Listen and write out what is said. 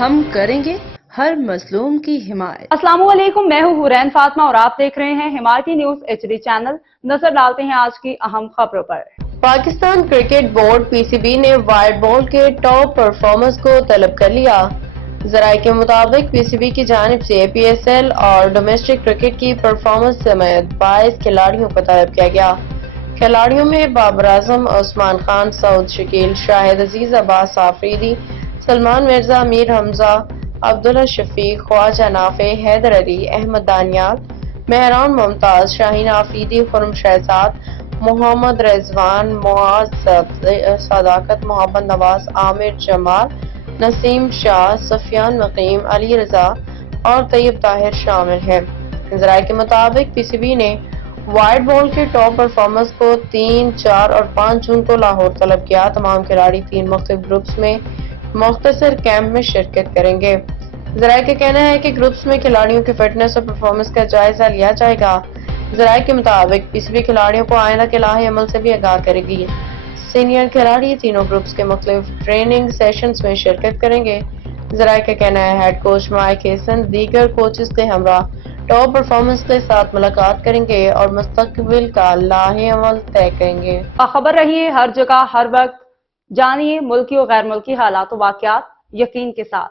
ہم کریں گے ہر مظلوم کی حمایت۔ السلام علیکم، میں ہوں حورین فاطمہ اور آپ دیکھ رہے ہیں حمایتی نیوز HD چینل۔ نظر ڈالتے ہیں آج کی اہم خبروں پر۔ پاکستان کرکٹ بورڈ PCB نے وائٹ بال کے ٹاپ پرفارمرز کو طلب کر لیا۔ ذرائع کے مطابق PCB کی جانب سے PSL اور ڈومیسٹک کرکٹ کی پرفارمنس سمیت 22 کھلاڑیوں کو طلب کیا گیا۔ کھلاڑیوں میں بابر اعظم، عثمان خان، سعود شکیل، شاہد عزیز، عباس آفریدی، سلمان مرزا، میر حمزہ، عبداللہ شفیق، خواجہ نافع، حیدر علی، احمد دانیال، مہران ممتاز، شاہین آفریدی، خرم شہزاد، محمد رضوان، معاذ صداقت، محمد نواز، عامر جمال، نسیم شاہ، سفیان مقیم، علی رضا اور طیب طاہر شامل ہیں۔ ذرائع کے مطابق PCB نے وائٹ بال کے ٹاپ پرفارمرز کو 3، 4 اور 5 جون کو لاہور طلب کیا۔ تمام کھلاڑی 3 مختلف گروپس میں مختصر کیمپ میں شرکت کریں گے۔ ذرائع کا کہنا ہے کہ گروپس میں کھلاڑیوں کی فٹنس اور پرفارمنس کا جائزہ لیا جائے گا۔ ذرائع کے مطابق PCB کھلاڑیوں کو آئندہ کے لاہے عمل سے بھی آگاہ کرے گی۔ سینئر کھلاڑی تینوں گروپس کے مختلف ٹریننگ سیشنز میں شرکت کریں گے۔ ذرائع کا کہنا ہے ہیڈ کوچ مائک ہیسن دیگر کوچز کے ہمراہ ٹاپ پرفارمرز کے ساتھ ملاقات کریں گے اور مستقبل کا لاہے عمل طے کریں گے۔ باخبر رہیے ہر جگہ ہر وقت، جانیے ملکی و غیر ملکی حالات و واقعات یقین کے ساتھ۔